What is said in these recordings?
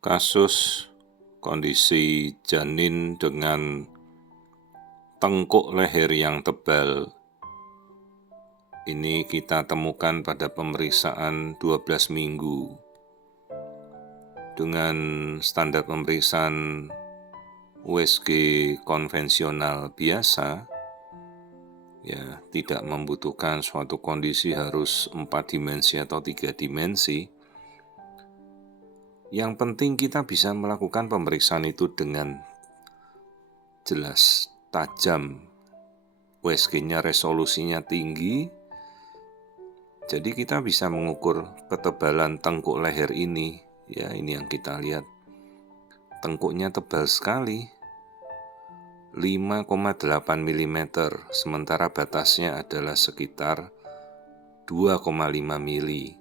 Kasus kondisi janin dengan tengkuk leher yang tebal ini kita temukan pada pemeriksaan 12 minggu dengan standar pemeriksaan USG konvensional biasa, ya tidak membutuhkan suatu kondisi harus 4 dimensi atau 3 dimensi. Yang penting kita bisa melakukan pemeriksaan itu dengan jelas, tajam, USG-nya resolusinya tinggi, jadi kita bisa mengukur ketebalan tengkuk leher ini. Ya, ini yang kita lihat, tengkuknya tebal sekali, 5,8 mm, sementara batasnya adalah sekitar 2,5 mm.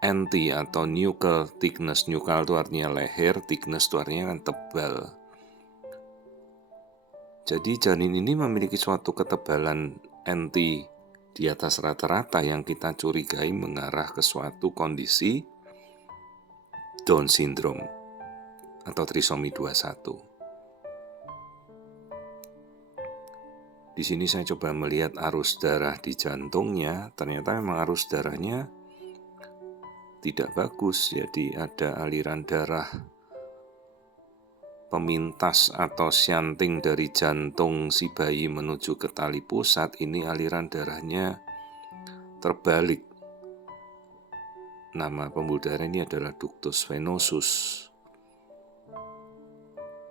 NT atau nuchal thickness, nuchal itu artinya leher, thickness itu artinya kan tebal. Jadi janin ini memiliki suatu ketebalan NT di atas rata-rata yang kita curigai mengarah ke suatu kondisi Down syndrome atau trisomi 21. Di sini saya coba melihat arus darah di jantungnya, ternyata memang arus darahnya tidak bagus, jadi ada aliran darah pemintas atau shunting dari jantung si bayi menuju ke tali pusat. Ini aliran darahnya terbalik. Nama pembuluh darah ini adalah ductus venosus.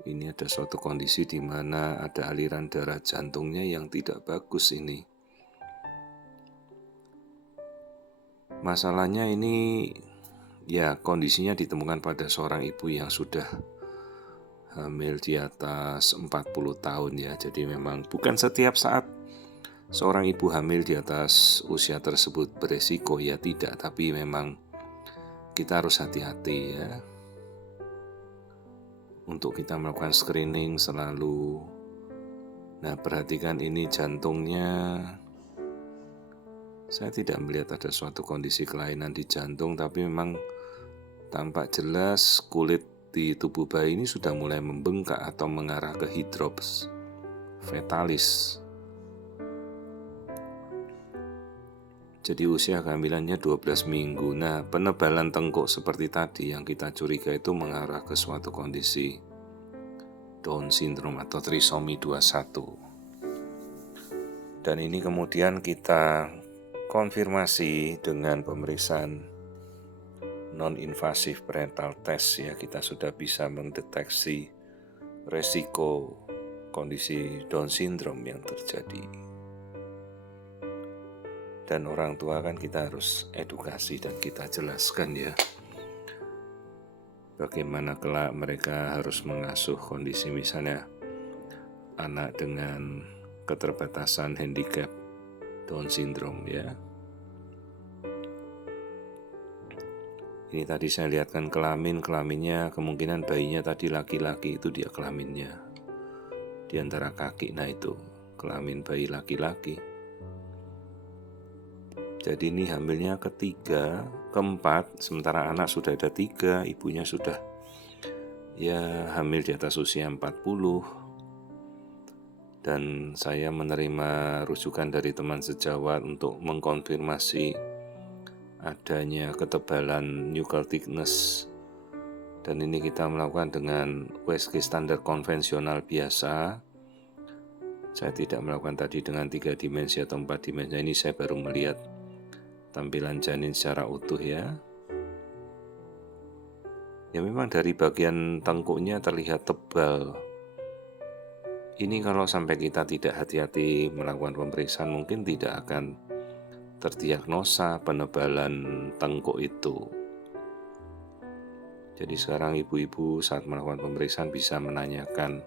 Ini ada suatu kondisi di mana ada aliran darah jantungnya yang tidak bagus ini. Masalahnya ini ya kondisinya ditemukan pada seorang ibu yang sudah hamil di atas 40 tahun ya. Jadi memang bukan setiap saat seorang ibu hamil di atas usia tersebut beresiko, ya tidak, tapi memang kita harus hati-hati ya. Untuk kita melakukan screening selalu. Nah, perhatikan ini jantungnya. Saya tidak melihat ada suatu kondisi kelainan di jantung, tapi memang tampak jelas kulit di tubuh bayi ini sudah mulai membengkak atau mengarah ke hidrops fetalis. Jadi usia kehamilannya 12 minggu. Nah, penebalan tengkuk seperti tadi yang kita curiga itu mengarah ke suatu kondisi Down syndrome atau trisomi 21. Dan ini kemudian kita konfirmasi dengan pemeriksaan non-invasive prenatal test ya, kita sudah bisa mendeteksi resiko kondisi Down syndrome yang terjadi. Dan orang tua kan kita harus edukasi dan kita jelaskan ya, bagaimana kelak mereka harus mengasuh kondisi misalnya anak dengan keterbatasan handicap Down syndrome ya. Ini tadi saya lihatkan kelaminnya, kemungkinan bayinya tadi laki-laki, itu dia kelaminnya di antara kaki. Nah itu kelamin bayi laki-laki. Jadi ini hamilnya ketiga, keempat, sementara anak sudah ada 3, ibunya sudah ya hamil di atas usia 40. Dan saya menerima rujukan dari teman sejawat untuk mengkonfirmasi adanya ketebalan nuchal thickness, dan ini kita melakukan dengan USG standar konvensional biasa. Saya tidak melakukan tadi dengan 3 dimensi atau 4 dimensi. Ini saya baru melihat tampilan janin secara utuh ya. Ya memang dari bagian tengkuknya terlihat tebal. Ini kalau sampai kita tidak hati-hati melakukan pemeriksaan mungkin tidak akan terdiagnosa penebalan tengkuk itu. Jadi sekarang ibu-ibu saat melakukan pemeriksaan bisa menanyakan,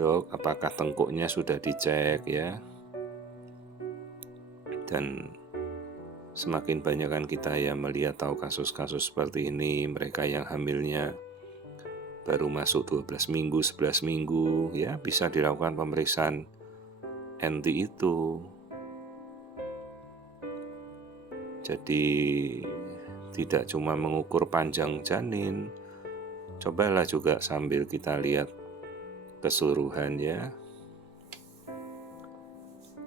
"Dok, apakah tengkuknya sudah dicek ya?" Dan semakin banyak kan kita ya melihat tahu kasus-kasus seperti ini, mereka yang hamilnya baru masuk 12 minggu, 11 minggu ya, bisa dilakukan pemeriksaan NT itu. Jadi tidak cuma mengukur panjang janin, cobalah juga sambil kita lihat keseluruhan ya.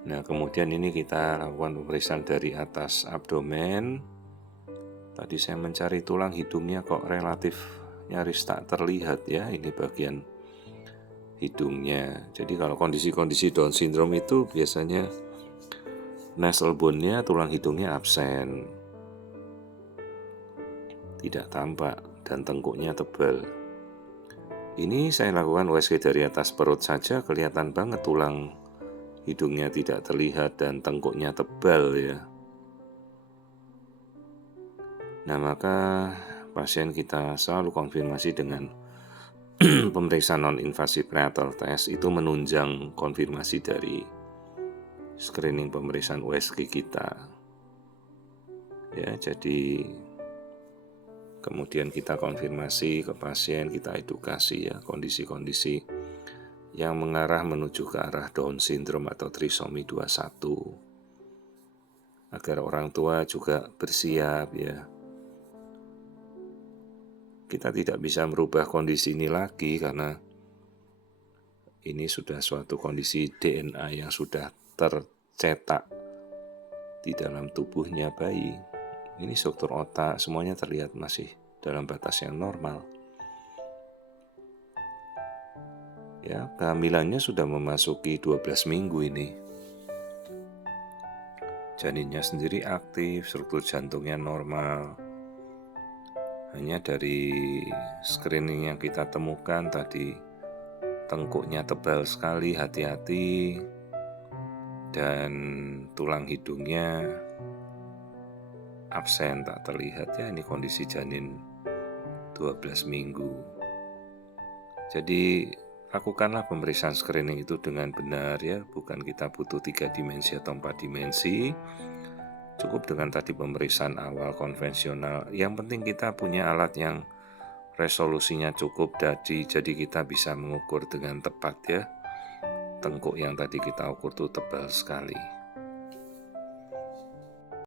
Nah, kemudian ini kita lakukan pemeriksaan dari atas abdomen. Tadi saya mencari tulang hidungnya kok relatif nyaris tak terlihat ya, ini bagian hidungnya. Jadi kalau kondisi-kondisi Down syndrome itu biasanya nasal bone-nya, tulang hidungnya absen, tidak tampak, dan tengkuknya tebal. Ini saya lakukan USG dari atas perut saja, kelihatan banget tulang hidungnya tidak terlihat dan tengkuknya tebal ya. Nah, maka pasien kita selalu konfirmasi dengan pemeriksaan non-invasif prenatal test, itu menunjang konfirmasi dari screening pemeriksaan USG kita. Ya, jadi kemudian kita konfirmasi ke pasien, kita edukasi ya kondisi-kondisi yang mengarah menuju ke arah Down syndrome atau trisomi 21, agar orang tua juga bersiap ya. Kita tidak bisa merubah kondisi ini lagi karena ini sudah suatu kondisi DNA yang sudah tercetak di dalam tubuhnya bayi. Ini struktur otak semuanya terlihat masih dalam batas yang normal. Ya, kehamilannya sudah memasuki 12 minggu ini. Janinnya sendiri aktif, struktur jantungnya normal. Hanya dari screening yang kita temukan tadi, tengkuknya tebal sekali, hati-hati, dan tulang hidungnya absen, tak terlihat ya. Ini kondisi janin 12 minggu. Jadi lakukanlah pemeriksaan screening itu dengan benar ya, bukan kita butuh 3 dimensi atau 4 dimensi. Cukup dengan tadi pemeriksaan awal konvensional. Yang penting kita punya alat yang resolusinya cukup, jadi kita bisa mengukur dengan tepat ya. Tengkuk yang tadi kita ukur itu tebal sekali.